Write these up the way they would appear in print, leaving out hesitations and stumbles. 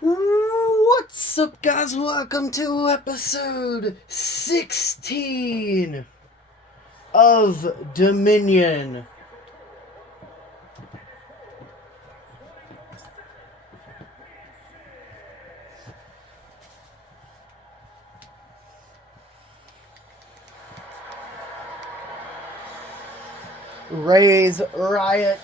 What's up, guys? Welcome to episode 16 of Dominion. Ray's Riot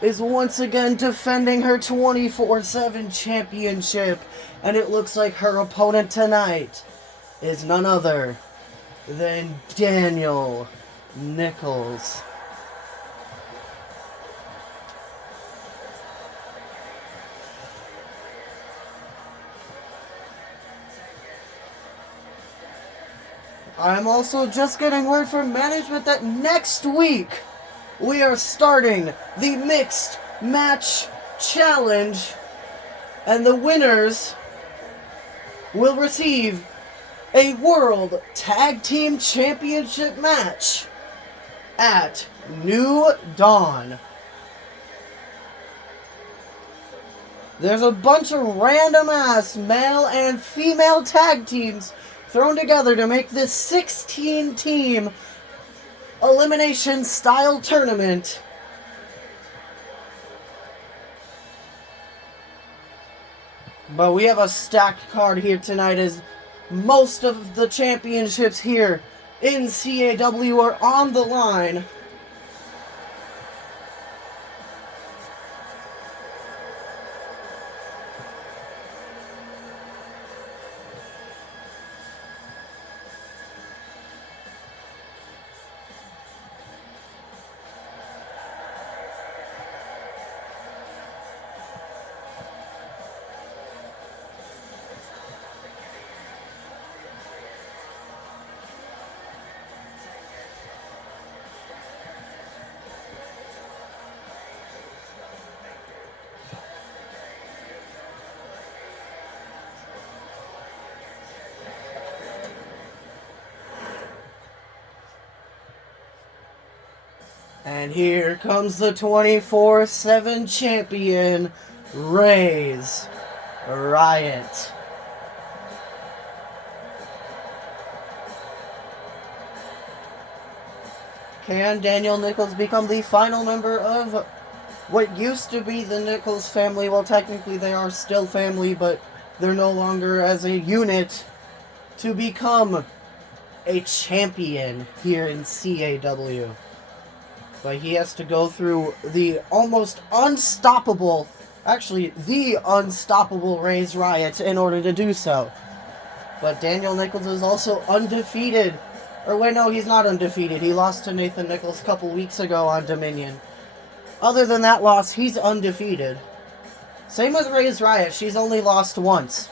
is once again defending her 24/7 championship, and it looks like her opponent tonight is none other than Daniel Nichols. I'm also just getting word from management that next week we are starting the Mixed Match Challenge, and the winners will receive a World Tag Team Championship match at New Dawn. There's a bunch of random ass male and female tag teams thrown together to make this 16-team elimination style tournament. But we have a stacked card here tonight, as most of the championships here in CAW are on the line. And here comes the 24/7 champion, Ray's Riot. Can Daniel Nichols become the final member of what used to be the Nichols family? Well, technically they are still family, but they're no longer as a unit, to become a champion here in CAW. But he has to go through the almost unstoppable, actually the unstoppable Ray's Riot in order to do so. But Daniel Nichols is also undefeated. Or wait, no, he's not undefeated. He lost to Nathan Nichols a couple weeks ago on Dominion. Other than that loss, he's undefeated. Same with Ray's Riot. She's only lost once.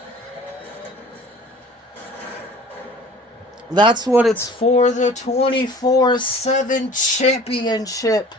That's what it's for, the 24/7 championship.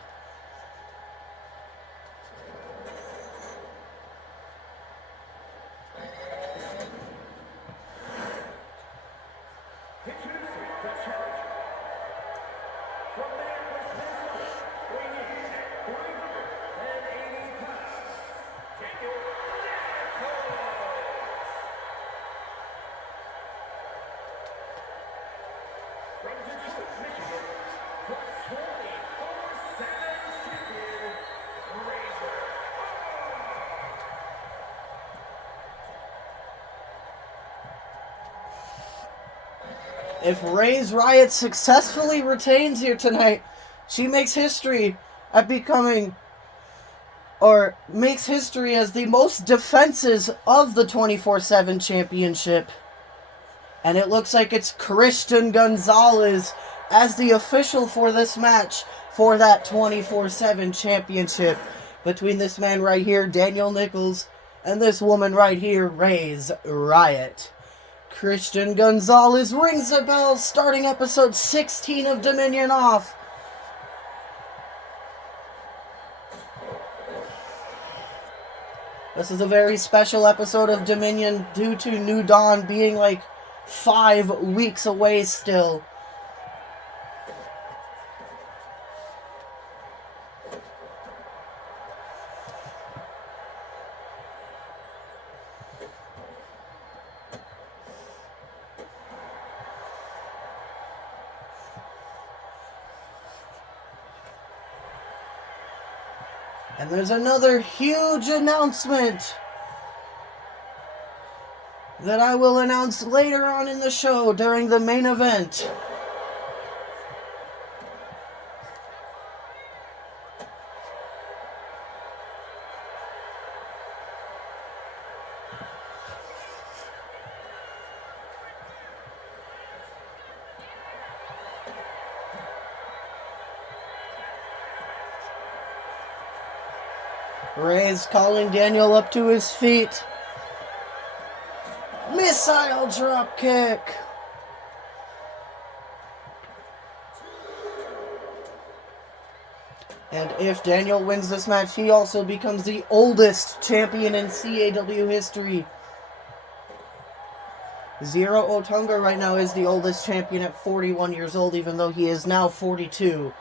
If Ray's Riot successfully retains here tonight, she makes history at becoming, or makes history as the most defenses of the 24/7 championship. And it looks like it's Christian Gonzalez as the official for this match for that 24/7 championship, between this man right here, Daniel Nichols, and this woman right here, Ray's Riot. Christian Gonzalez rings the bell, starting episode 16 of Dominion off. This is a very special episode of Dominion due to New Dawn being like 5 weeks away still. And there's another huge announcement that I will announce later on in the show during the main event. Ray's calling Daniel up to his feet. Missile drop kick. And if Daniel wins this match, he also becomes the oldest champion in CAW history. Zero Otunga right now is the oldest champion at 41 years old, even though he is now 42.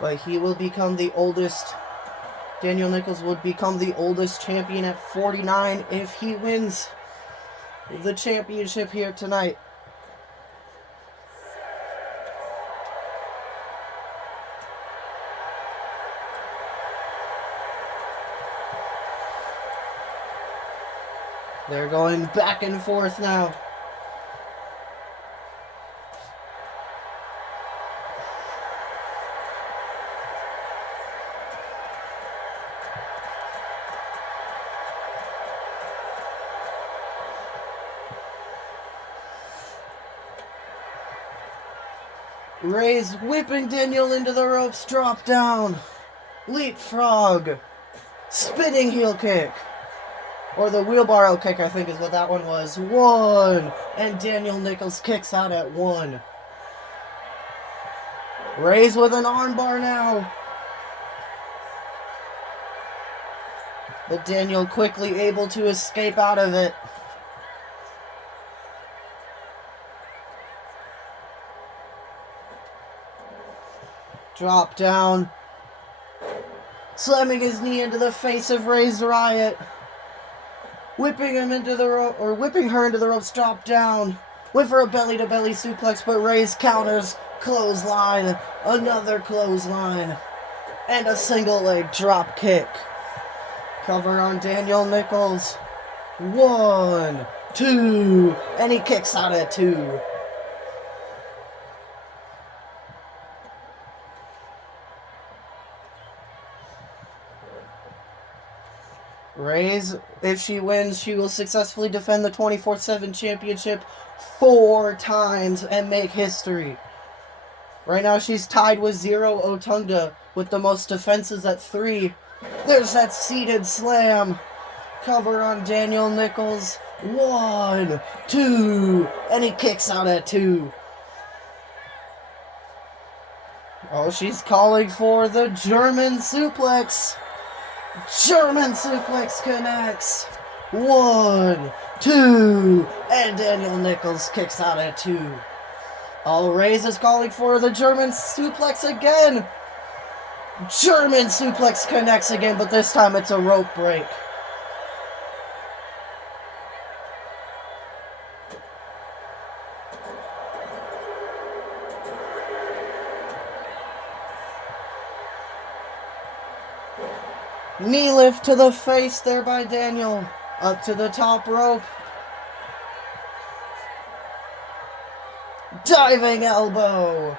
But he will become the oldest. Daniel Nichols would become the oldest champion at 49 if he wins the championship here tonight. They're going back and forth now. Ray's whipping Daniel into the ropes, drop down, leapfrog, spinning heel kick, or the wheelbarrow kick I think is what that one was. One, and Daniel Nichols kicks out at one. Ray's with an armbar now. But Daniel quickly able to escape out of it. Drop down. Slamming his knee into the face of Ray's Riot. Whipping him into the rope, or whipping her into the ropes, drop down. Went for a belly-to-belly suplex, but Ray's counters. Clothesline. Another clothesline. And a single leg drop kick. Cover on Daniel Nichols. 1, 2, and he kicks out at 2. Ray's, if she wins, she will successfully defend the 24/7 championship 4 times and make history. Right now she's tied with Zero Otunga with the most defenses at 3. There's that seated slam. Cover on Daniel Nichols. 1, 2, and he kicks out at 2. Oh, she's calling for the German suplex. German suplex connects. 1, 2, and Daniel Nichols kicks out at 2. Oh, Reyes is calling for the German suplex again. German suplex connects again, but this time it's a rope break. Knee lift to the face there by Daniel. Up to the top rope. Diving elbow.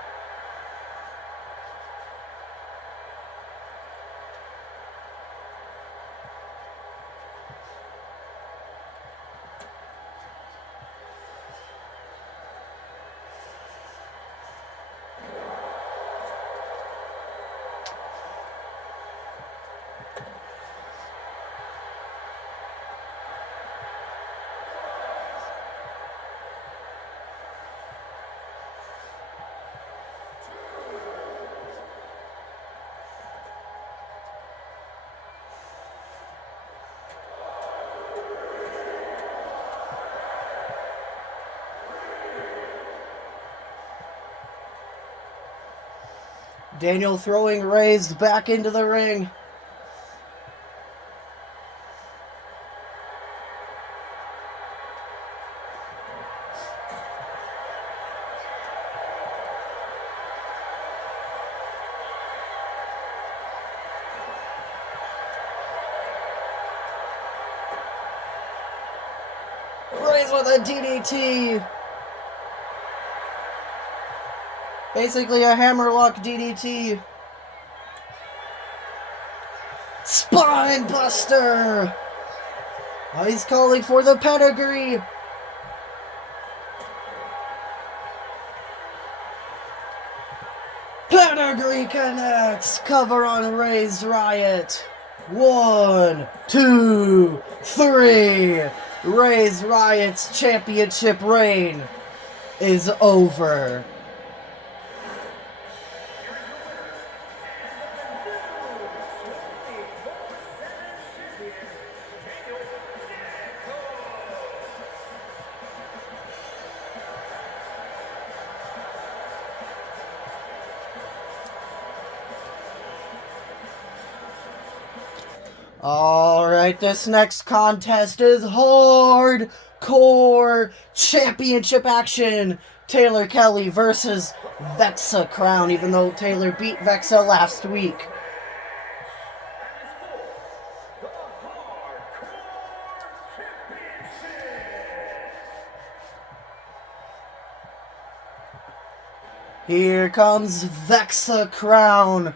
Daniel throwing Reyes back into the ring. Reigns with a DDT. Basically a hammerlock DDT. Spine buster. Oh, he's calling for the pedigree. Pedigree connects. Cover on Rey's Riot. 1, 2, 3. Rey's Riot's championship reign is over. Alright, this next contest is hardcore championship action. Taylor Kelly versus Vexa Crown, even though Taylor beat Vexa last week. Here comes Vexa Crown.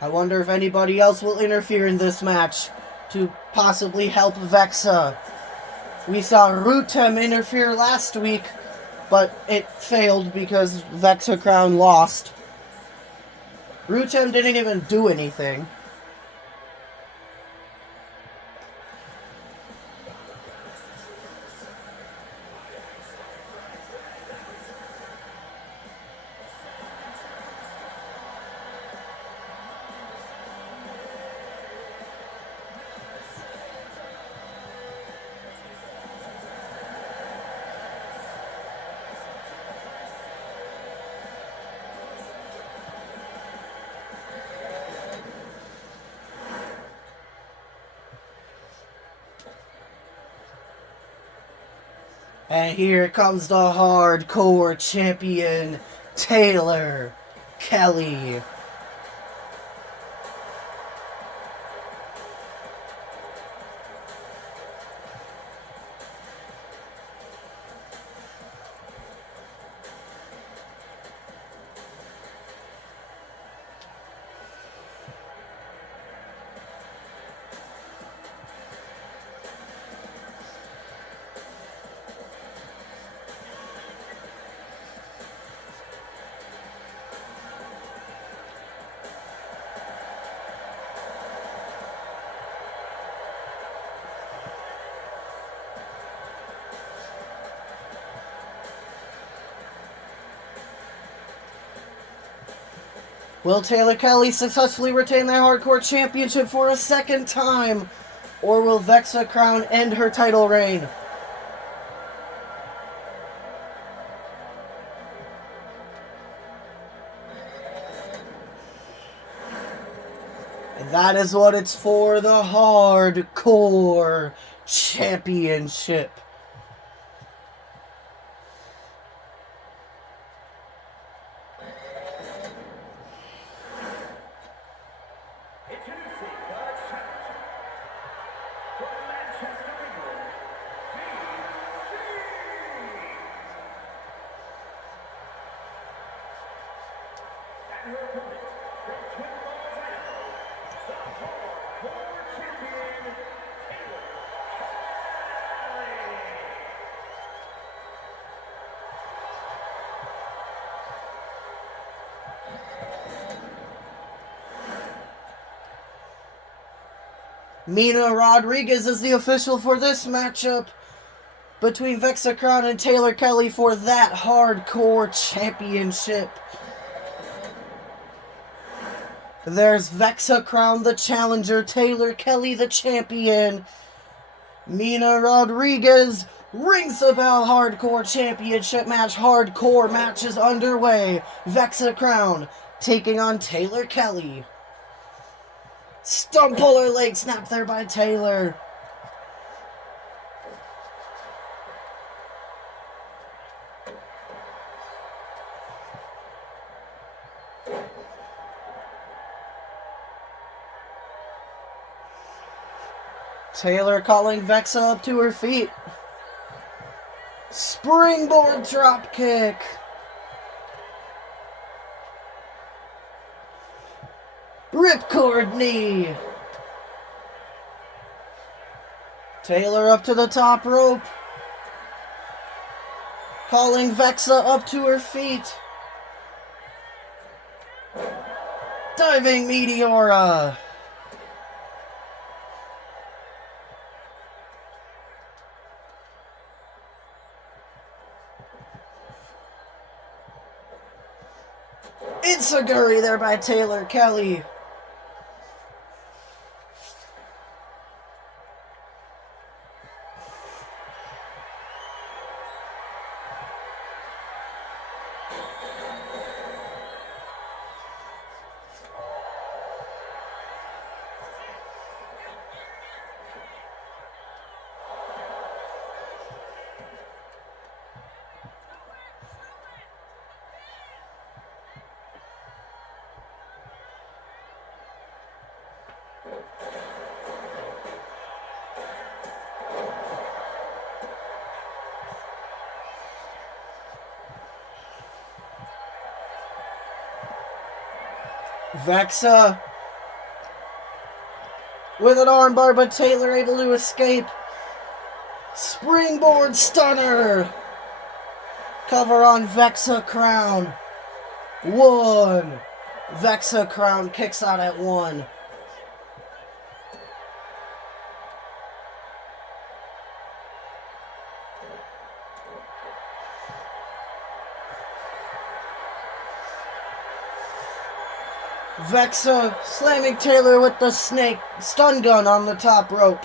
I wonder if anybody else will interfere in this match to possibly help Vexa. We saw Rutem interfere last week, but it failed because Vexa Crown lost. Rutem didn't even do anything. And here comes the hardcore champion, Taylor Kelly. Will Taylor Kelly successfully retain the Hardcore Championship for a second time? Or will Vexa Crown end her title reign? And that is what it's for, the Hardcore Championship. Mina Rodriguez is the official for this matchup between Vexa Crown and Taylor Kelly for that Hardcore Championship. There's Vexa Crown, the challenger, Taylor Kelly, the champion. Mina Rodriguez rings the bell. Hardcore Championship match. Hardcore match is underway. Vexa Crown taking on Taylor Kelly. Stump puller leg snap there by Taylor. Taylor calling Vexa up to her feet. Springboard drop kick. Ripcord knee. Taylor up to the top rope. Calling Vexa up to her feet. Diving Meteora. Itsuguri there by Taylor Kelly. Vexa with an armbar, but Taylor able to escape. Springboard stunner. Cover on Vexa crown. 1. Vexa crown kicks out at 1. Vexa slamming Taylor with the snake stun gun on the top rope.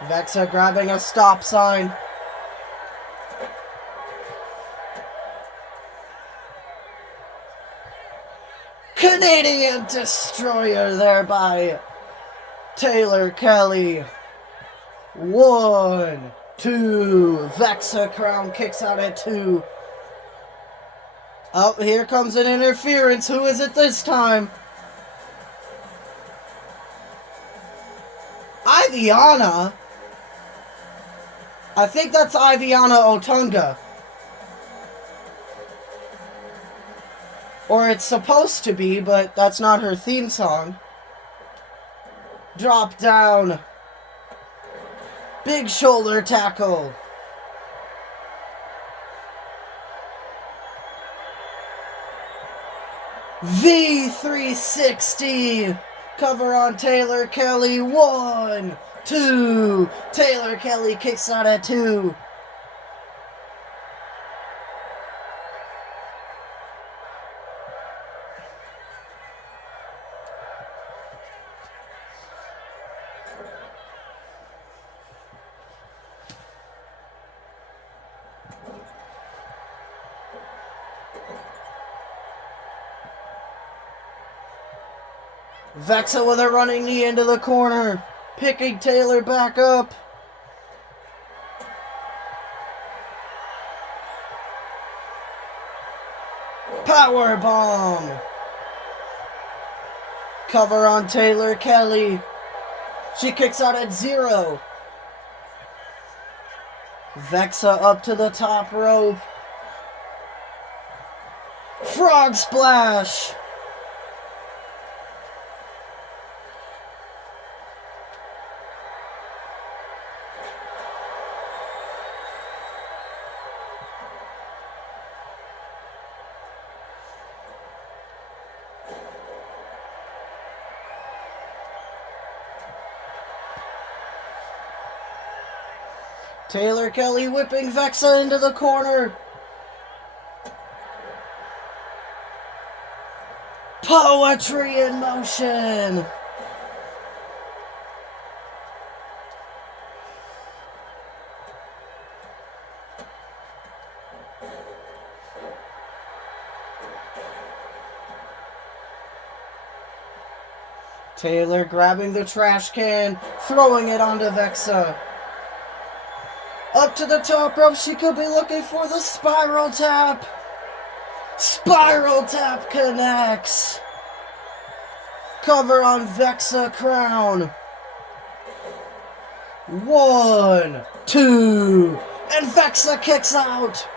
Vexa grabbing a stop sign. Canadian Destroyer there by Taylor Kelly. 1, 2. Vexa crown kicks out at 2. Oh, here comes an interference. Who is it this time? Iviana? I think that's Iviana Otunga. Or it's supposed to be, but that's not her theme song. Drop down. Big shoulder tackle. V360. Cover on Taylor Kelly. 1, 2. Taylor Kelly kicks out at 2. Vexa with a running knee into the corner, picking Taylor back up. Power bomb. Cover on Taylor Kelly. She kicks out at 0. Vexa up to the top rope. Frog splash. Taylor Kelly whipping Vexa into the corner. Poetry in motion. Taylor grabbing the trash can, throwing it onto Vexa. Up to the top rope, she could be looking for the spiral tap. Spiral tap connects. Cover on Vexa crown. 1, 2, and Vexa kicks out.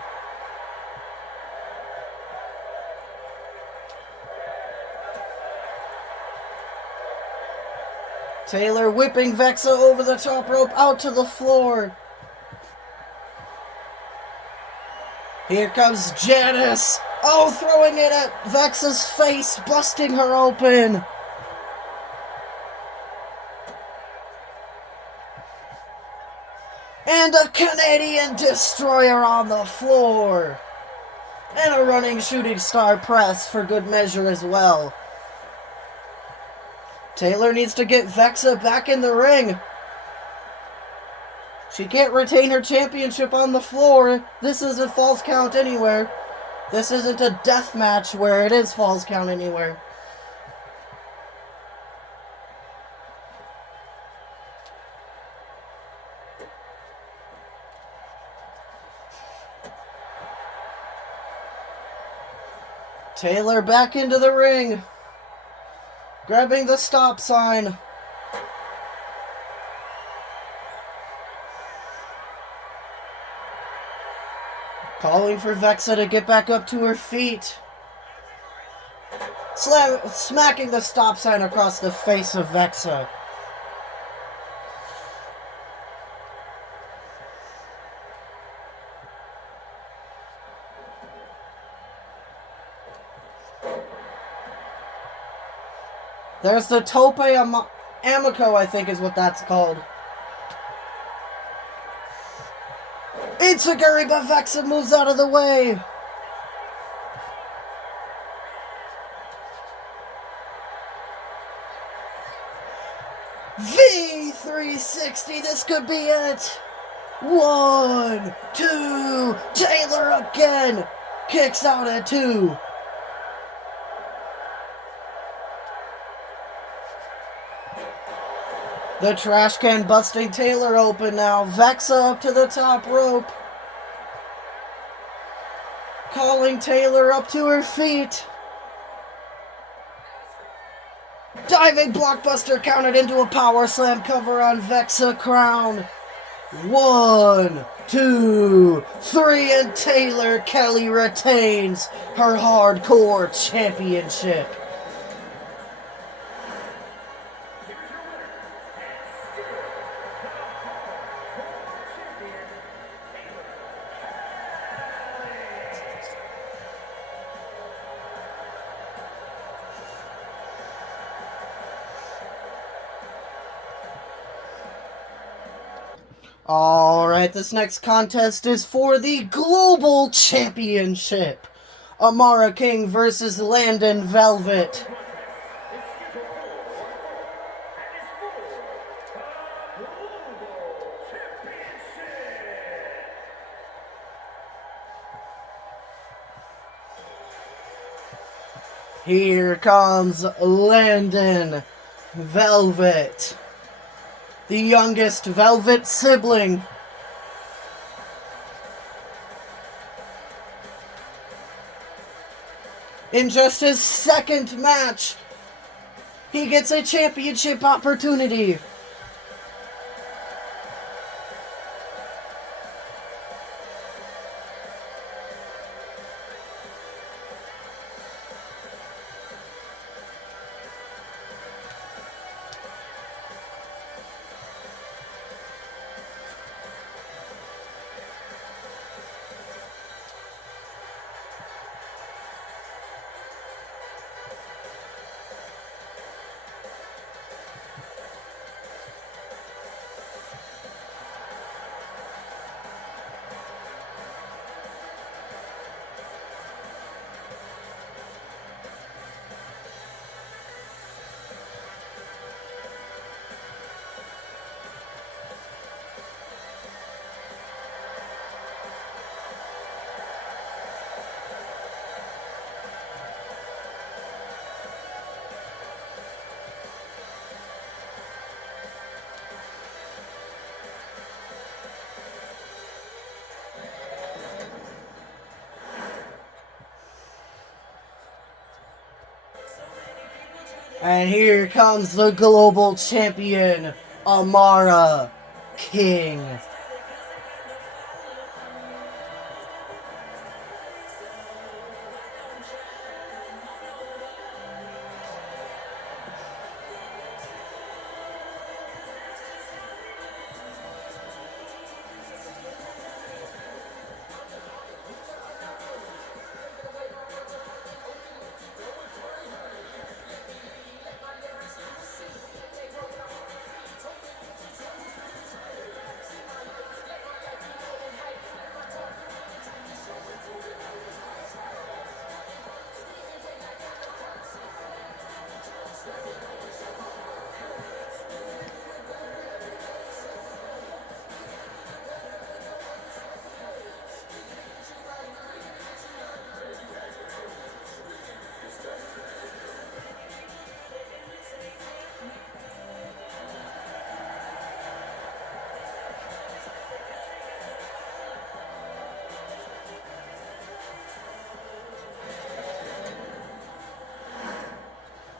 Taylor whipping Vexa over the top rope out to the floor. Here comes Janice. Oh, throwing it at Vexa's face, busting her open. And a Canadian Destroyer on the floor. And a running shooting star press for good measure as well. Taylor needs to get Vexa back in the ring. She can't retain her championship on the floor. This isn't Falls Count Anywhere. This isn't a death match where it is Falls Count Anywhere. Taylor back into the ring. Grabbing the stop sign. Calling for Vexa to get back up to her feet. Smacking the stop sign across the face of Vexa. There's the Tope Amico, I think is what that's called. Itsuguri, but Vexa moves out of the way. V360, this could be it. 1, 2, Taylor again. Kicks out at 2. The trash can busting Taylor open now. Vexa up to the top rope. Calling Taylor up to her feet. Diving blockbuster counted into a power slam cover on Vexa crown. 1, 2, 3, and Taylor Kelly retains her hardcore championship. Alright, this next contest is for the Global Championship. Amara King versus Landon Velvet. Here comes Landon Velvet, the youngest Velvet sibling. In just his second match, he gets a championship opportunity. And here comes the global champion, Amara King.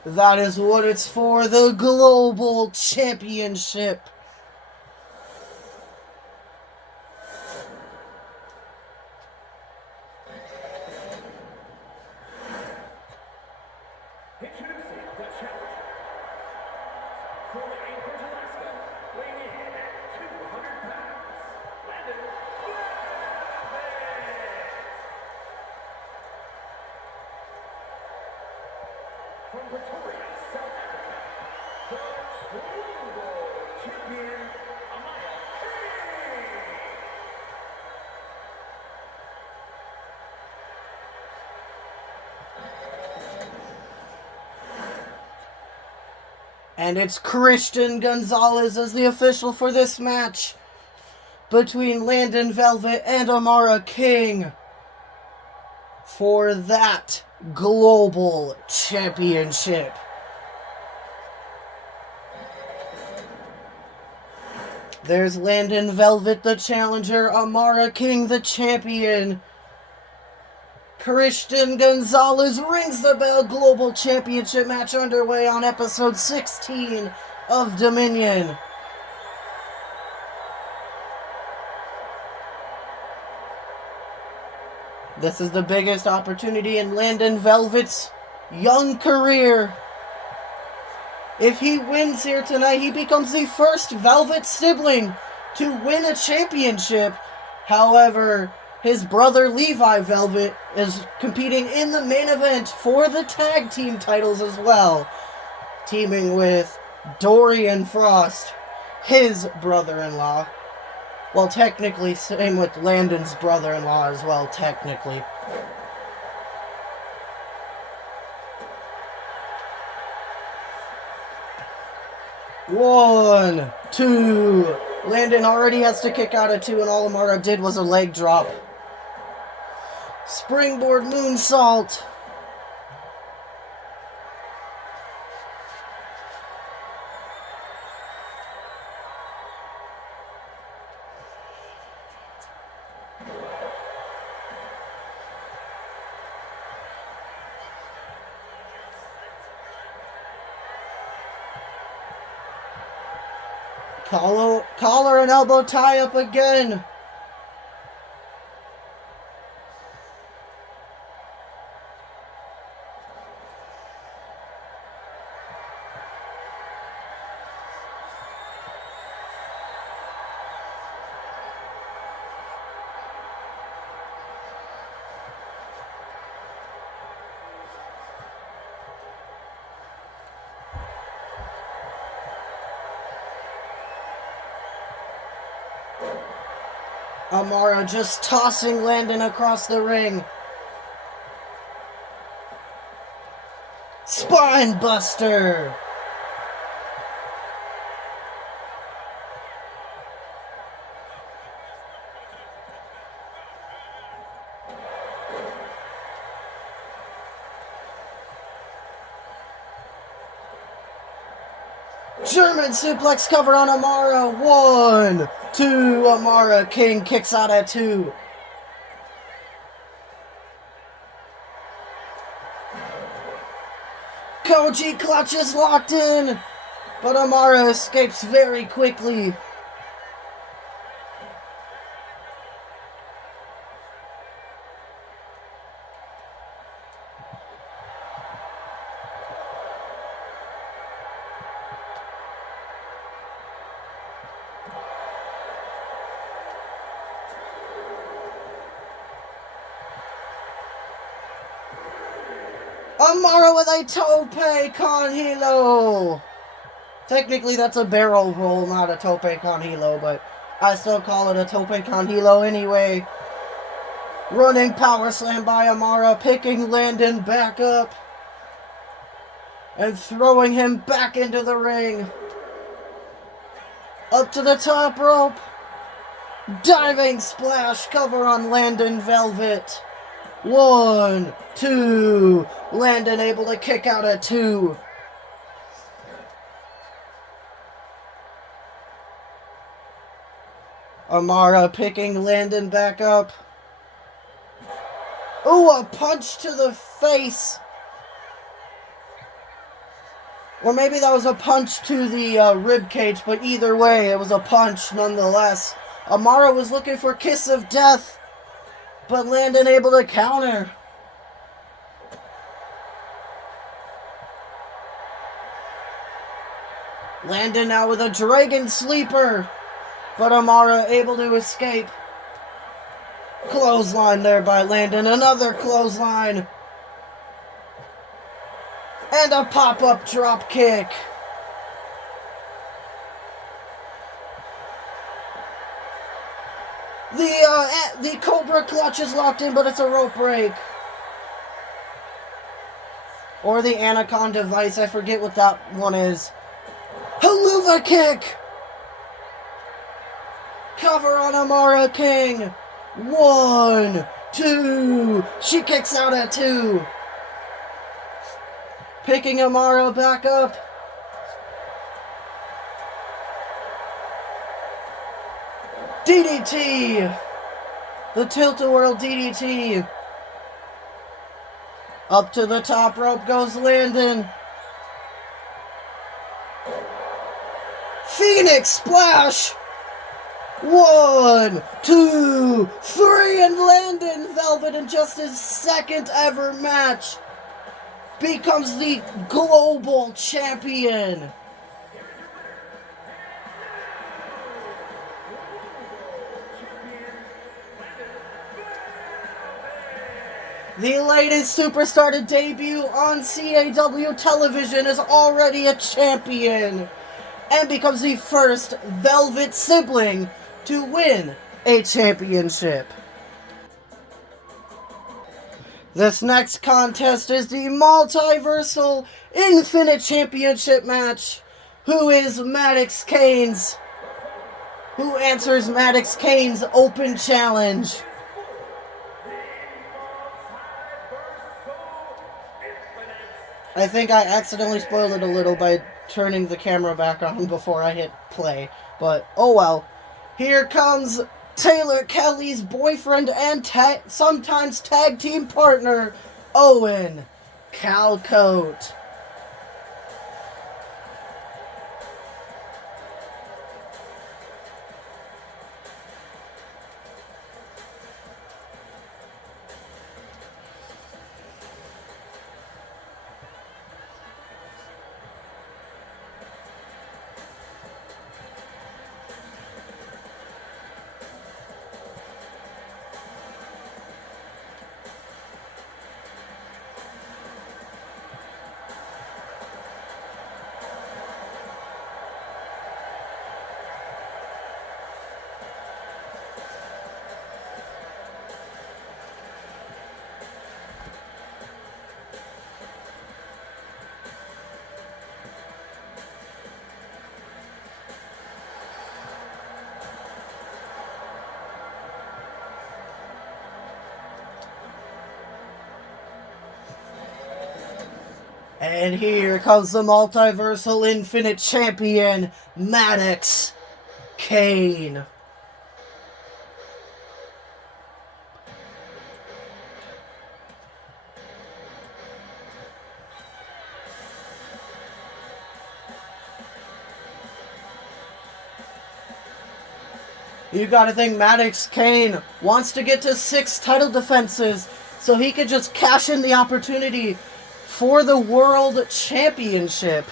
That is what it's for, the Global Championship. Introducing the challenger. From Anchorage, Alaska, weighing in at 200 pounds, Landon from Pretoria, South Africa, the global champion, Amaya King. And it's Christian Gonzalez as the official for this match between Landon Velvet and Amara King for that Global Championship. There's Landon Velvet, the challenger, Amara King, the champion. Christian Gonzalez rings the bell. Global Championship match underway on episode 16 of Dominion. This is the biggest opportunity in Landon Velvet's young career. If he wins here tonight, he becomes the first Velvet sibling to win a championship. However, his brother Levi Velvet is competing in the main event for the tag team titles as well, teaming with Dorian Frost, his brother-in-law. Well, technically, same with Landon's brother-in-law as well, technically. One, two. Landon already has to kick out at 2, and all Amara did was a leg drop. Springboard moonsault. Collar and elbow tie up again. Amara just tossing Landon across the ring. Spine buster. German suplex cover on Amara. 1, 2. Amara King kicks out at 2. Koji clutch is locked in, but Amara escapes very quickly. Amara with a tope con hilo. Technically, that's a barrel roll, not a tope con hilo, but I still call it a tope con hilo anyway. Running power slam by Amara, picking Landon back up and throwing him back into the ring. Up to the top rope. Diving splash cover on Landon Velvet. 1, 2. Landon able to kick out at 2. Amara picking Landon back up. Ooh, a punch to the face. Or maybe that was a punch to the rib cage, but either way, it was a punch nonetheless. Amara was looking for kiss of death, but Landon able to counter. Landon now with a dragon sleeper, but Amara able to escape. Clothesline there by Landon, another clothesline. And a pop-up drop kick. The Cobra clutch is locked in, but it's a rope break. Or the Anaconda Vice, I forget what that one is. Haluva kick! Cover on Amara King. 1, 2. She kicks out at 2. Picking Amara back up. DDT! The Tilt-A-Whirl DDT. Up to the top rope goes Landon. Phoenix Splash! 1, 2, 3, and Landon Velvet in just his second ever match becomes the global champion. The latest superstar to debut on CAW television is already a champion and becomes the first Velvet sibling to win a championship. This next contest is the Multiversal Infinite Championship match. Who answers Maddox Kane's open challenge? I think I accidentally spoiled it a little by turning the camera back on before I hit play, but oh well. Here comes Taylor Kelly's boyfriend and sometimes tag team partner, Owen Calcote. And here comes the Multiversal Infinite Champion, Maddox Kane. You gotta think Maddox Kane wants to get to 6 title defenses so he could just cash in the opportunity for the World Championship.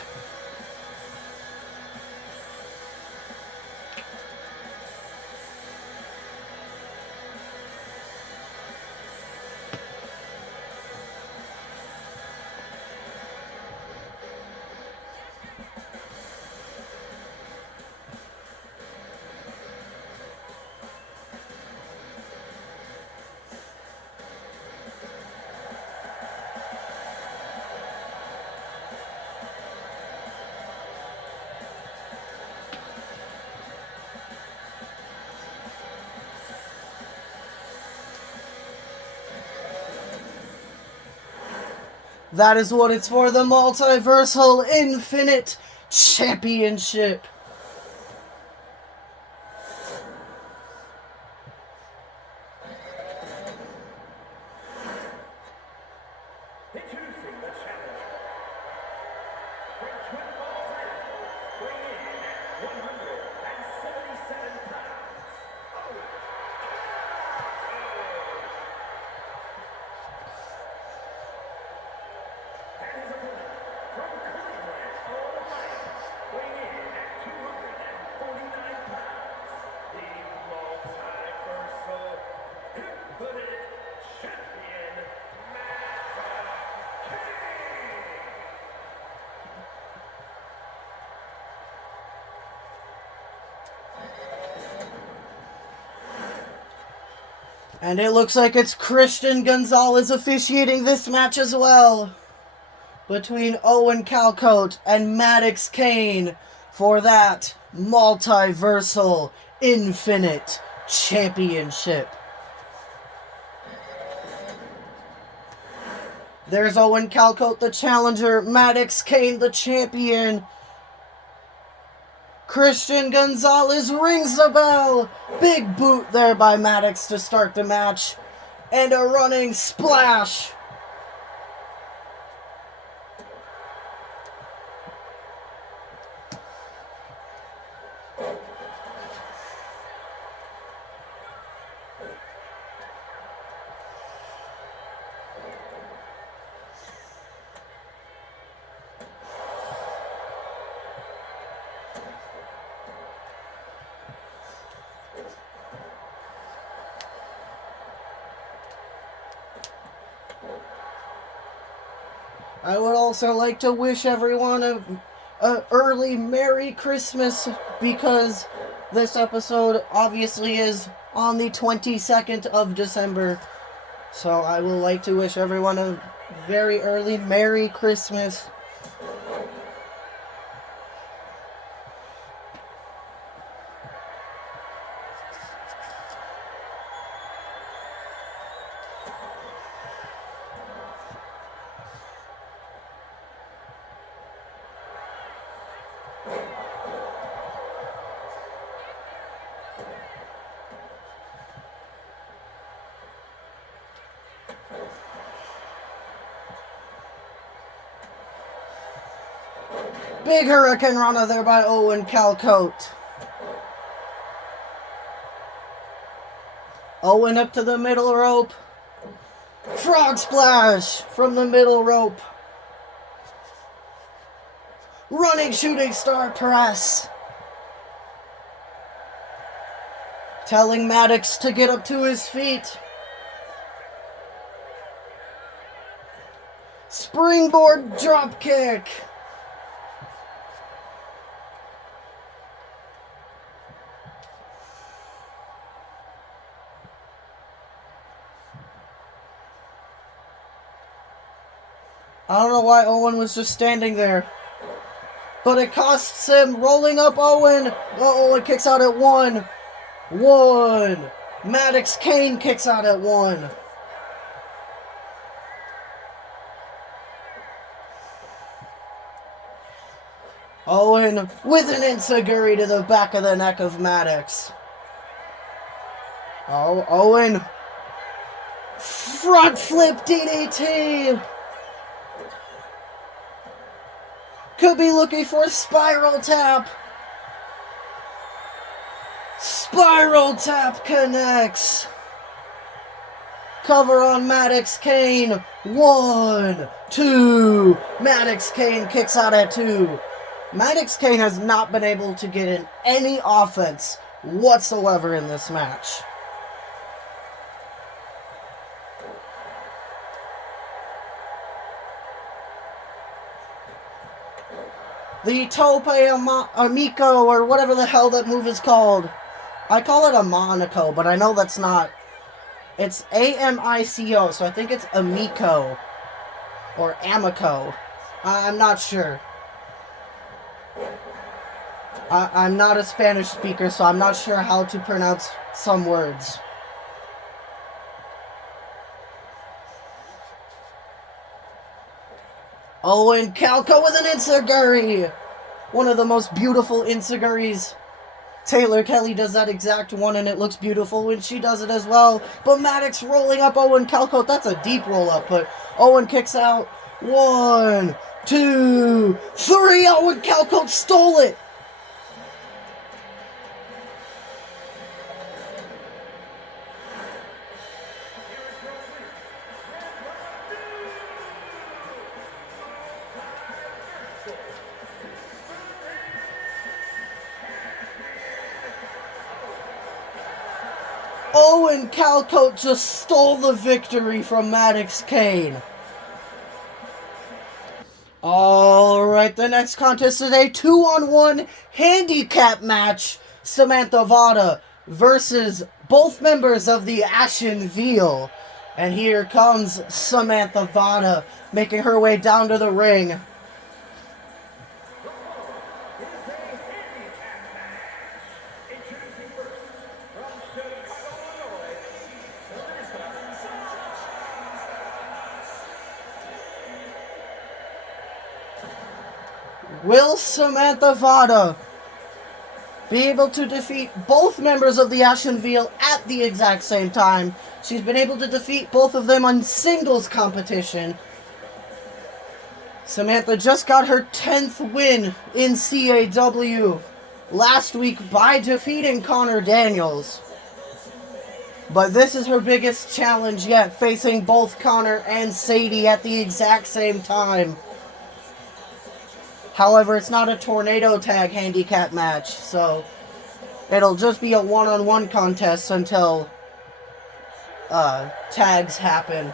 That is what it's for, the Multiversal Infinite Championship. Introducing the challenger. From Twin Falls, Idaho, weighing in at 177 pounds. And his opponent, from Cleveland, Ohio, weighing in at 249 pounds. The multiversal infinite champion, Maddox King. And it looks like it's Christian Gonzalez officiating this match as well, between Owen Calcote and Maddox Kane for that Multiversal Infinite Championship. There's Owen Calcote, the challenger, Maddox Kane, the champion. Christian Gonzalez rings the bell. Big boot there by Maddox to start the match. And a running splash. I would also like to wish everyone a early Merry Christmas, because this episode obviously is on the 22nd of December. So I would like to wish everyone a very early Merry Christmas. Big Hurricane Rana there by Owen Calcote. Owen up to the middle rope. Frog Splash from the middle rope. Running Shooting Star Press. Telling Maddox to get up to his feet. Springboard drop kick. I don't know why Owen was just standing there. But it costs him, rolling up Owen. Owen kicks out at 1. 1. Maddox Kane kicks out at 1. Owen with an enziguri to the back of the neck of Maddox. Oh, Owen. Front flip DDT. Could be looking for a spiral tap. Spiral tap connects. Cover on Maddox Kane. 1, 2. Maddox Kane kicks out at 2. Maddox Kane has not been able to get in any offense whatsoever in this match. The Tope Amico, or whatever the hell that move is called. I call it a Monaco, but I know that's not. It's Amico, so I think it's Amico. Or Amico. I'm not sure. I'm not a Spanish speaker, so I'm not sure how to pronounce some words. Owen Calco with an Enziguri! One of the most beautiful Enziguris. Taylor Kelly does that exact one, and it looks beautiful when she does it as well. But Maddox rolling up Owen Calco. That's a deep roll up, but Owen kicks out. 1, 2, 3. Owen Calco stole it. Owen Calco just stole the victory from Maddox Kane. Alright, the next contest is a 2-on-1 handicap match. Samantha Vada versus both members of the Ashen Veil. And here comes Samantha Vada making her way down to the ring. Will Samantha Vada be able to defeat both members of the Ashen Veil at the exact same time? She's been able to defeat both of them on singles competition. Samantha just got her 10th win in CAW last week by defeating Connor Daniels. But this is her biggest challenge yet, facing both Connor and Sadie at the exact same time. However, it's not a tornado tag handicap match, so it'll just be a one-on-one contest until tags happen.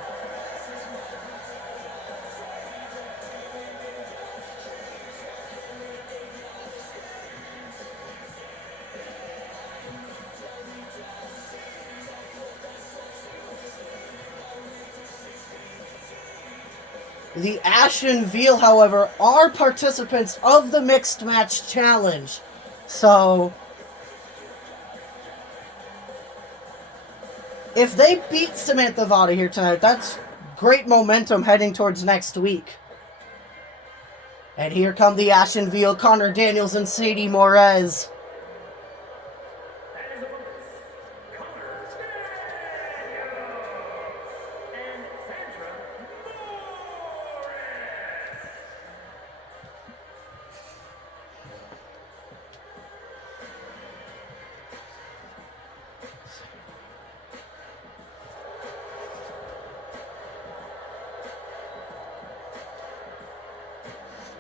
The Ashen Veil, however, are participants of the Mixed Match Challenge. So, if they beat Samantha Vada here tonight, that's great momentum heading towards next week. And here come the Ashen Veil, Connor Daniels and Sadie Morez.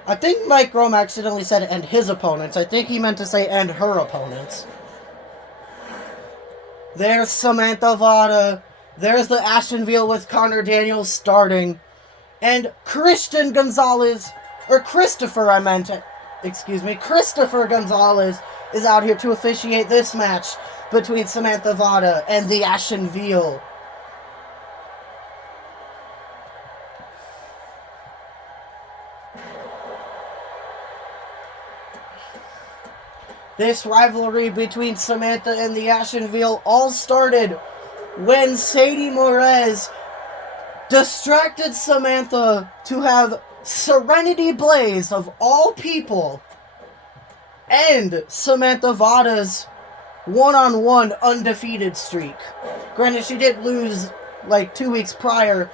I think Mike Rome accidentally said "and his opponents." I think he meant to say "and her opponents." There's Samantha Vada. There's the Ashen Veil with Connor Daniels starting. And Christopher Gonzalez is out here to officiate this match between Samantha Vada and the Ashen Veil. This rivalry between Samantha and the Ashen Veil all started when Sadie Morez distracted Samantha to have Serenity Blaze, of all people, end Samantha Vada's one-on-one undefeated streak. Granted, she did lose like 2 weeks prior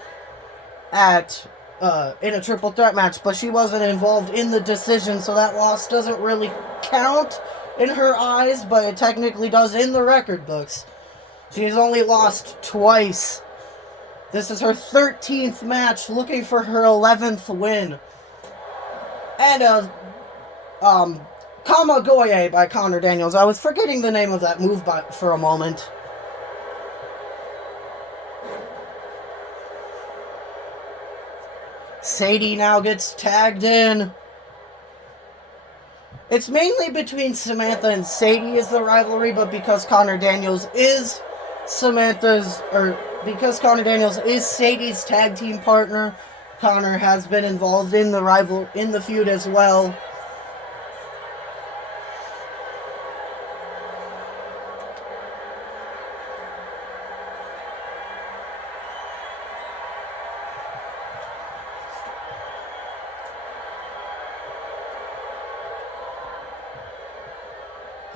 at in a triple threat match, but she wasn't involved in the decision, so that loss doesn't really count in her eyes, but it technically does in the record books. She's only lost twice. This is her 13th match, looking for her 11th win. And Kamagoye by Connor Daniels. I was forgetting the name of that move for a moment. Sadie now gets tagged in. It's mainly between Samantha and Sadie is the rivalry, but because Connor Daniels is Sadie's tag team partner, Connor has been involved in the feud as well.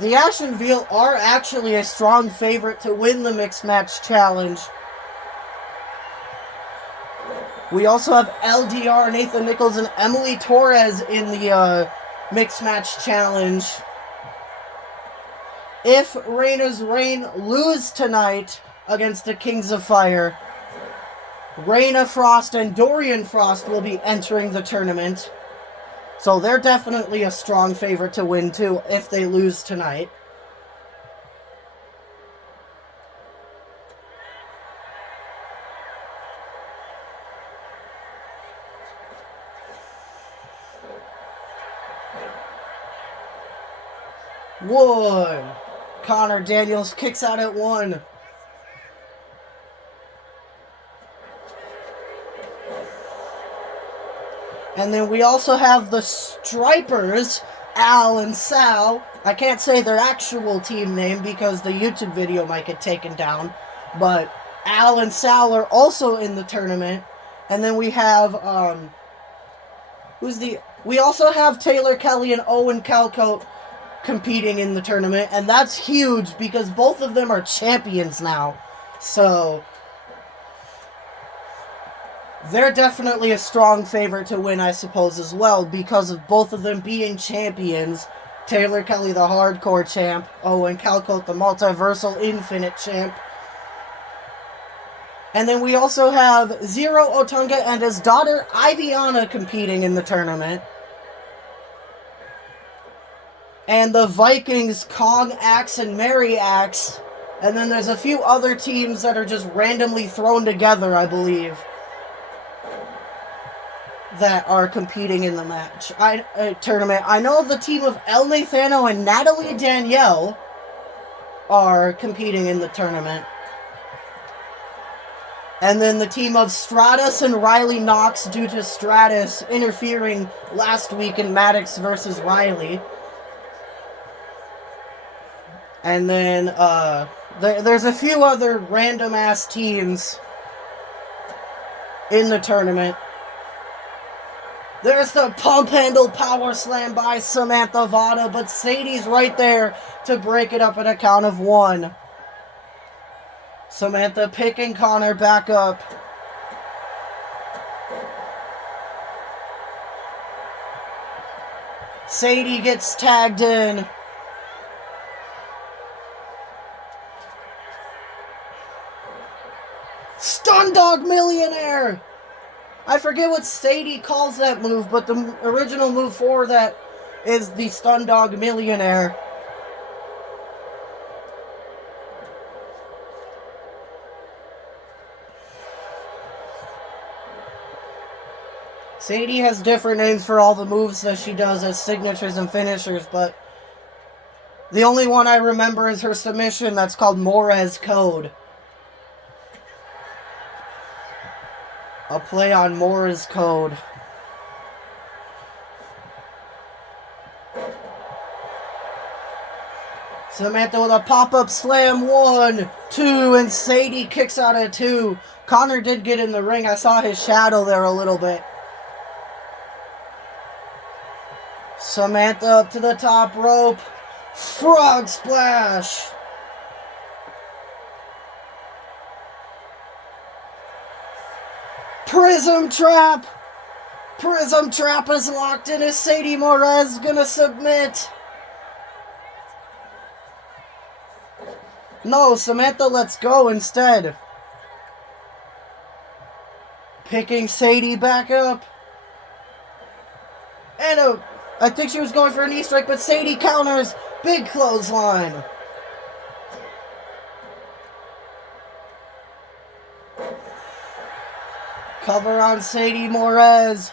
The Ashenville are actually a strong favorite to win the Mixed Match Challenge. We also have LDR, Nathan Nichols, and Emily Torres in the Mixed Match Challenge. If Reina's Reign lose tonight against the Kings of Fire, Reina Frost and Dorian Frost will be entering the tournament. So they're definitely a strong favorite to win too if they lose tonight. One. Connor Daniels kicks out at 1. And then we also have the Stripers, Al and Sal. I can't say their actual team name because the YouTube video might get taken down. But Al and Sal are also in the tournament. And then we have, we also have Taylor Kelly and Owen Calcote competing in the tournament. And that's huge because both of them are champions now. So they're definitely a strong favorite to win, I suppose, as well, because of both of them being champions. Taylor Kelly, the hardcore champ. Owen Calcote, the multiversal infinite champ. And then we also have Zero Otunga and his daughter, Iviana, competing in the tournament. And the Vikings, Kong Axe and Mary Axe. And then there's a few other teams that are just randomly thrown together, I believe, that are competing in the tournament. I know the team of El Nathano and Natalie Danielle are competing in the tournament. And then the team of Stratus and Riley Knox, due to Stratus interfering last week in Maddox versus Riley. And then there's a few other random-ass teams in the tournament. There's the pump handle power slam by Samantha Vada, but Sadie's right there to break it up at a count of 1. Samantha picking Connor back up. Sadie gets tagged in. Stun Dog Millionaire! I forget what Sadie calls that move, but the original move for that is the Stun Dog Millionaire. Sadie has different names for all the moves that she does as signatures and finishers, but the only one I remember is her submission that's called Morez Code. A play on Morez Code. Samantha with a pop-up slam. 1, 2, and Sadie kicks out at 2. Connor did get in the ring. I saw his shadow there a little bit. Samantha up to the top rope. Frog splash. Prism trap. Prism trap is locked in. Is Sadie Morez gonna submit? No, Samantha lets go instead. Picking Sadie back up. And I think she was going for a knee strike, but Sadie counters. Big clothesline. Cover on Sadie Morez.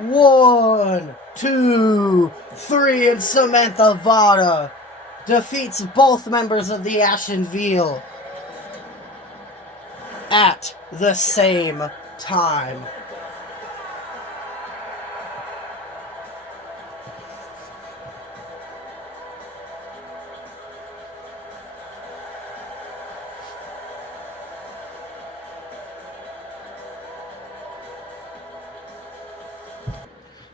1, 2, 3, and Samantha Vada defeats both members of the Ashen Veil at the same time.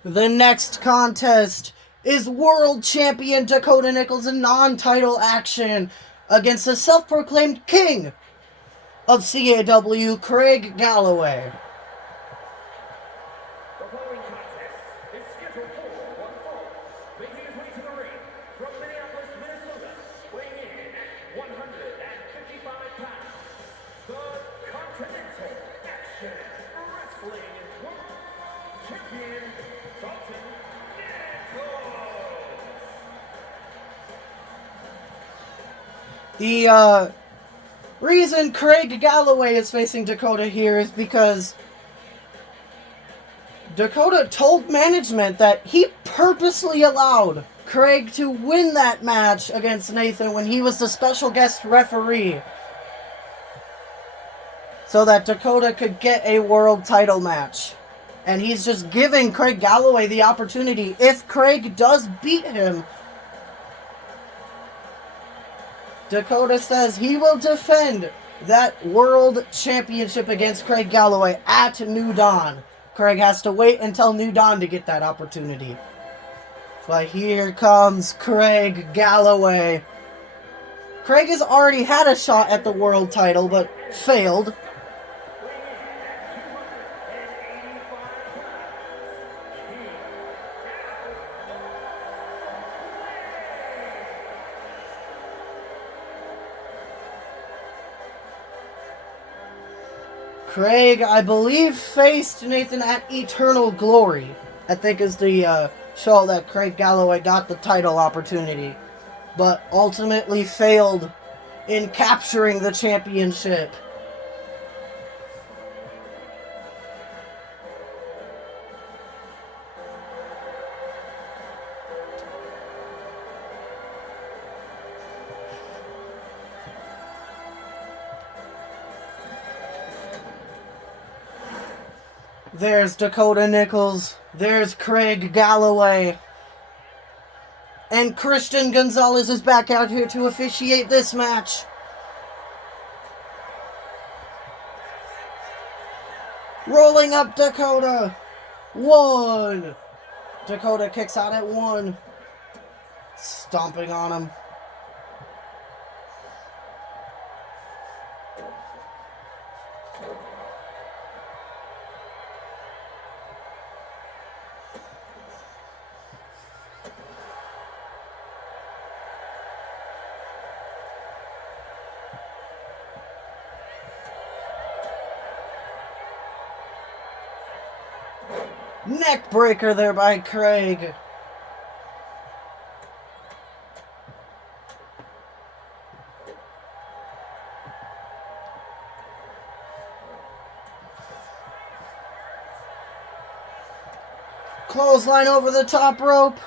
The next contest is World Champion Dakota Nichols in non-title action against the self-proclaimed king of CAW, Craig Galloway. The following contest is scheduled for one fall. Making his way to the ring from Minneapolis, Minnesota, weighing in at 155 pounds, the Continental Action Wrestling World Champion, Dalton Nichols. The reason Craig Galloway is facing Dakota here is because Dakota told management that he purposely allowed Craig to win that match against Nathan when he was the special guest referee, so that Dakota could get a world title match. And he's just giving Craig Galloway the opportunity. If Craig does beat him, Dakota says he will defend that world championship against Craig Galloway at New Dawn. Craig has to wait until New Dawn to get that opportunity. But here comes Craig Galloway. Craig has already had a shot at the world title, but failed. Craig, I believe, faced Nathan at Eternal Glory. I think is the show that Craig Galloway got the title opportunity, but ultimately failed in capturing the championship. There's Dakota Nichols. There's Craig Galloway. And Christian Gonzalez is back out here to officiate this match. Rolling up Dakota. 1. Dakota kicks out at 1. Stomping on him. Neck breaker there by Craig. Clothesline over the top rope.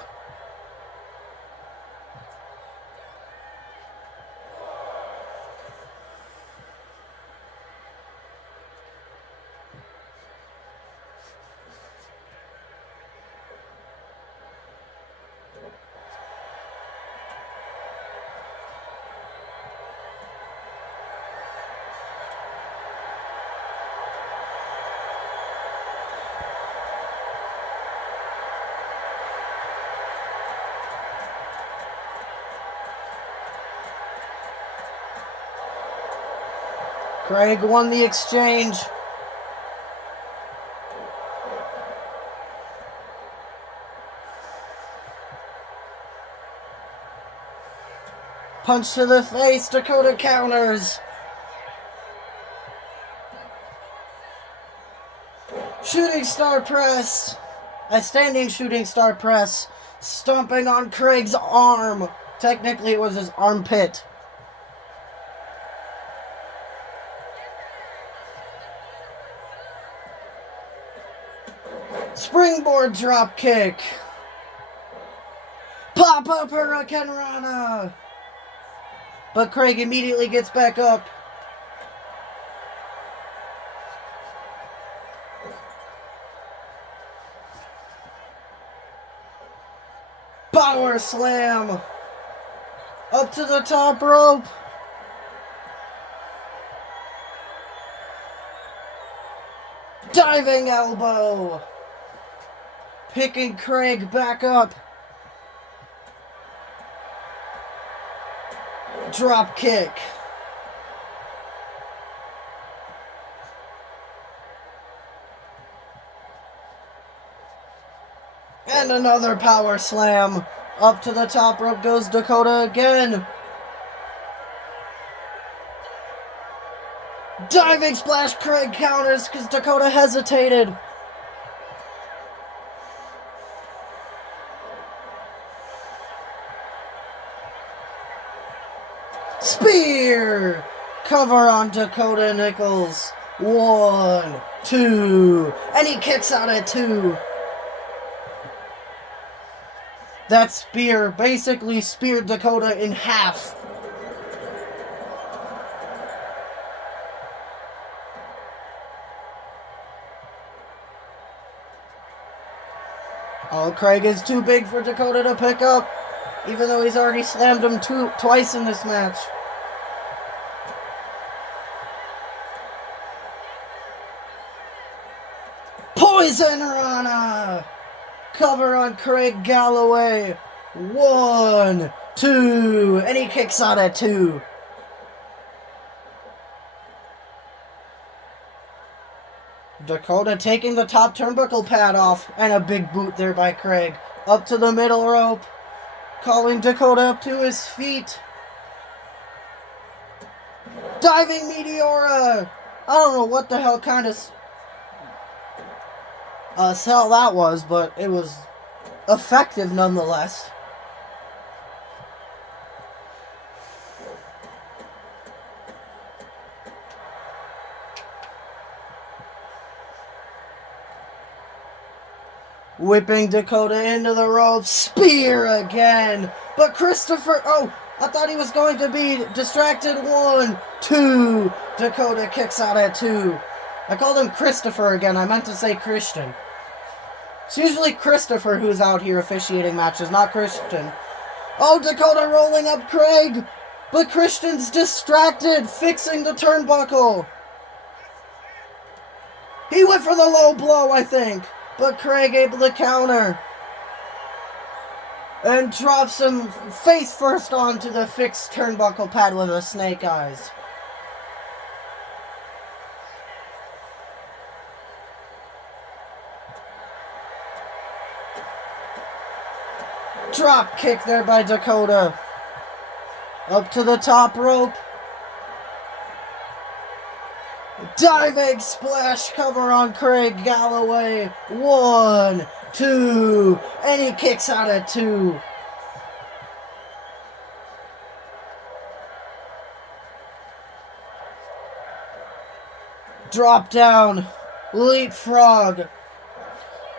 Craig won the exchange. Punch to the face. Dakota counters. Shooting star press. A standing shooting star press. Stomping on Craig's arm. Technically, it was his armpit. Springboard drop kick. Pop-up Hurricane Rana. But Craig immediately gets back up. Power slam. Up to the top rope. Diving elbow. Picking Craig back up. Drop kick. And another power slam. Up to the top rope goes Dakota again. Diving splash. Craig counters because Dakota hesitated. Spear! Cover on Dakota Nichols. 1, 2. And he kicks out at 2. That spear basically speared Dakota in half. Oh, Craig is too big for Dakota to pick up, even though he's already slammed him twice in this match. Poison Rana! Cover on Craig Galloway. 1, 2. And he kicks out at 2. Dakota taking the top turnbuckle pad off. And a big boot there by Craig. Up to the middle rope. Calling Dakota up to his feet. Diving Meteora. I don't know what the hell kind of sell that was, but it was effective nonetheless. Whipping Dakota into the ropes. Spear again. But Christopher... Oh, I thought he was going to be distracted. 1, 2. Dakota kicks out at 2. I called him Christopher again. I meant to say Christian. It's usually Christopher who's out here officiating matches, not Christian. Oh, Dakota rolling up Craig. But Christian's distracted, fixing the turnbuckle. He went for the low blow, I think. But Craig able to counter. And drops him face first onto the fixed turnbuckle pad with a snake eyes. Drop kick there by Dakota. Up to the top rope. Diving splash cover on Craig Galloway. 1, 2. And he kicks out at 2. Drop down. Leapfrog.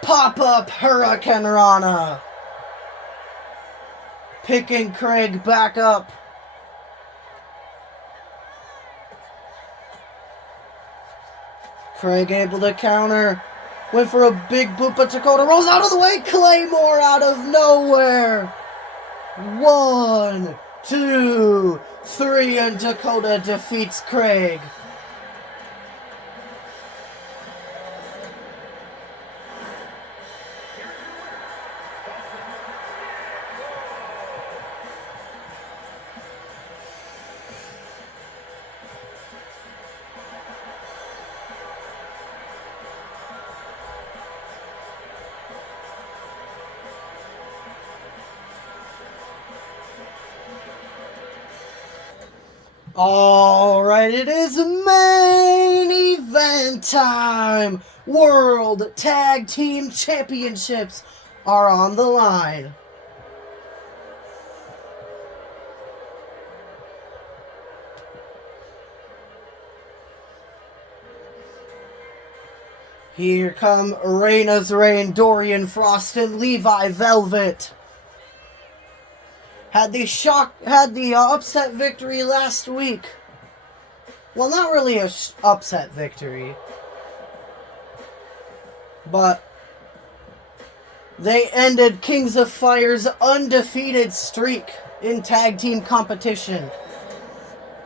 Pop up Hurricane Rana. Picking Craig back up. Craig able to counter. Went for a big boot, but Dakota rolls out of the way. Claymore out of nowhere. 1, 2, 3, and Dakota defeats Craig. Alright, it is main event time! World Tag Team Championships are on the line. Here come Reina's Reign, Dorian Frost, and Levi Velvet. Had the upset victory last week. Well, not really a upset victory, but they ended Kings of Fire's undefeated streak in tag team competition.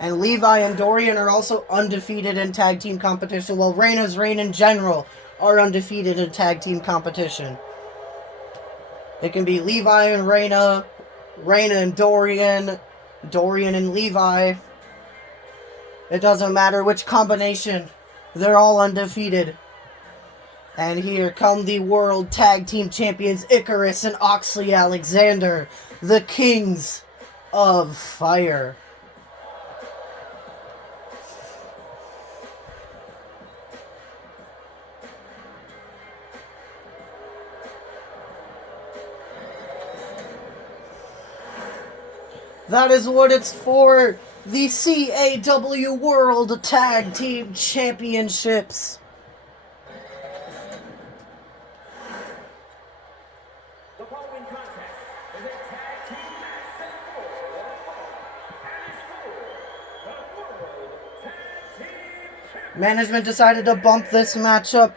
And Levi and Dorian are also undefeated in tag team competition, while Reina's Reign in general are undefeated in tag team competition. It can be Levi and Reina, Reina and Dorian, Dorian and Levi. It doesn't matter which combination. They're all undefeated. And here come the World Tag Team Champions Icarus and Oxley Alexander, the Kings of Fire. That is what it's for. The CAW World Tag Team Championships. The following contest is a tag team match set for one fall, and is for the World Tag Team Championship. Management decided to bump this matchup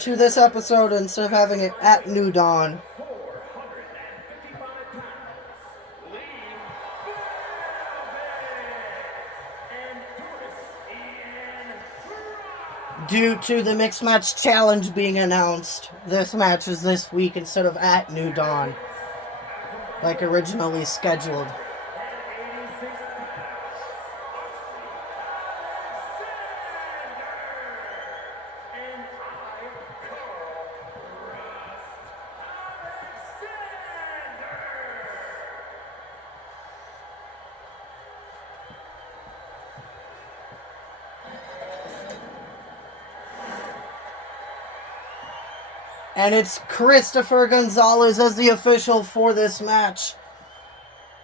to this episode instead of having it at New Dawn. 455 pounds, Lee and Ian Rock. Due to the Mixed Match Challenge being announced, this match is this week instead of at New Dawn, like originally scheduled. And it's Christopher Gonzalez as the official for this match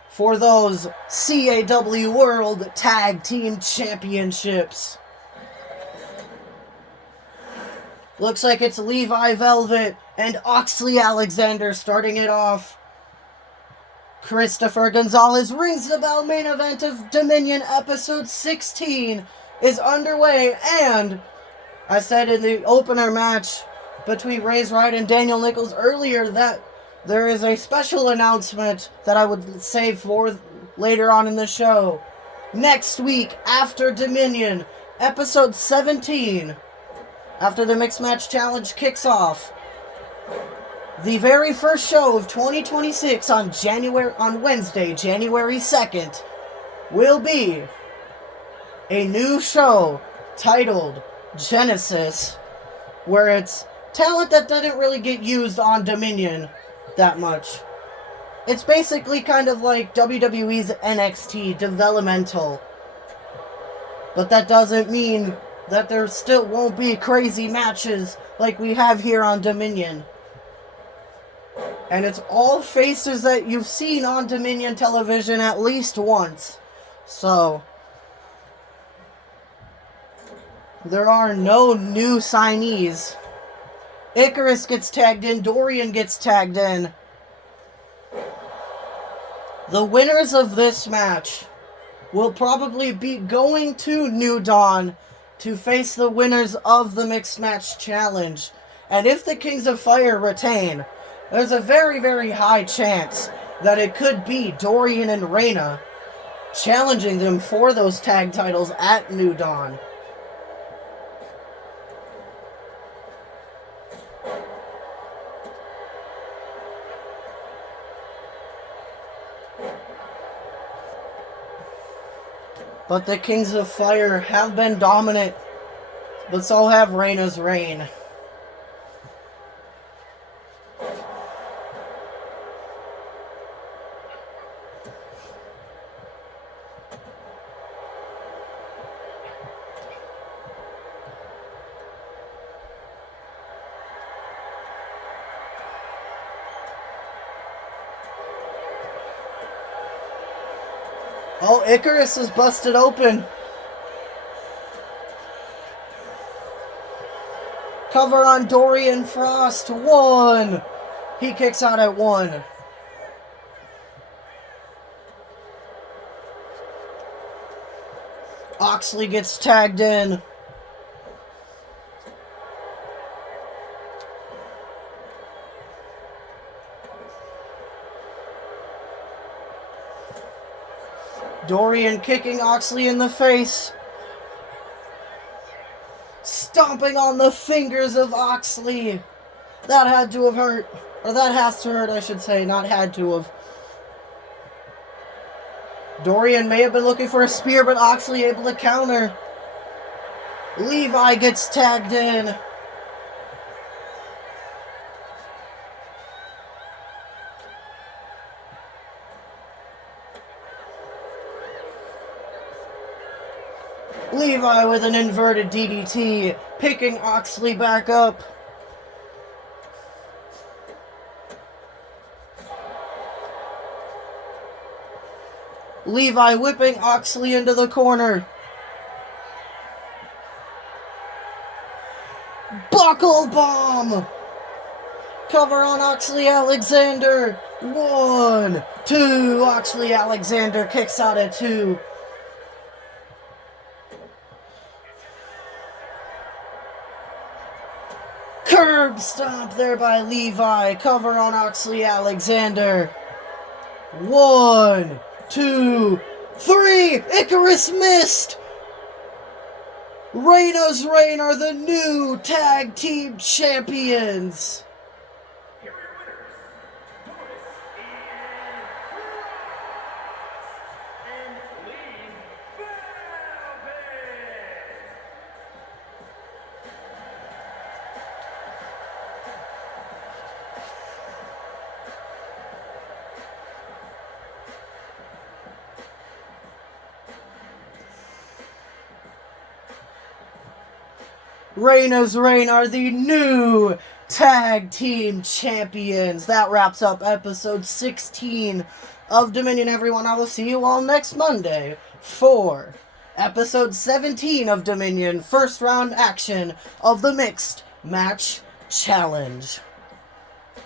for those CAW World Tag Team Championships. Looks like it's Levi Velvet and Oxley Alexander starting it off. Christopher Gonzalez rings the bell. Main event of Dominion episode 16 is underway, and I said in the opener match between Ray's Wright and Daniel Nichols earlier that there is a special announcement that I would save for later on in the show. Next week, after Dominion, episode 17, after the Mixed Match Challenge kicks off, the very first show of 2026 on Wednesday, January 2nd, will be a new show titled Genesis, where it's talent that didn't really get used on Dominion that much. It's basically kind of like WWE's NXT, developmental. But that doesn't mean that there still won't be crazy matches like we have here on Dominion. And it's all faces that you've seen on Dominion television at least once. So there are no new signees. Icarus gets tagged in, Dorian gets tagged in. The winners of this match will probably be going to New Dawn to face the winners of the Mixed Match Challenge. And if the Kings of Fire retain, there's a very, very high chance that it could be Dorian and Reina challenging them for those tag titles at New Dawn. But the Kings of Fire have been dominant, but so have Reina's Reign. Oh, Icarus is busted open. Cover on Dorian Frost. 1. He kicks out at 1. Oxley gets tagged in. Dorian kicking Oxley in the face. Stomping on the fingers of Oxley. That had to have hurt. Or that has to hurt, I should say. Not had to have. Dorian may have been looking for a spear, but Oxley able to counter. Levi gets tagged in. Levi with an inverted DDT, picking Oxley back up. Levi whipping Oxley into the corner. Buckle bomb! Cover on Oxley Alexander. 1, 2. Oxley Alexander kicks out at 2. Curb stomp there by Levi. Cover on Oxley Alexander. 1, 2, 3. Icarus missed. Reina's Reign are the new tag team champions. Here are your winners, Doris and Lee Velvet. Reina's Reign are the new tag team champions. That wraps up episode 16 of Dominion, everyone. I will see you all next Monday for episode 17 of Dominion, first round action of the Mixed Match Challenge.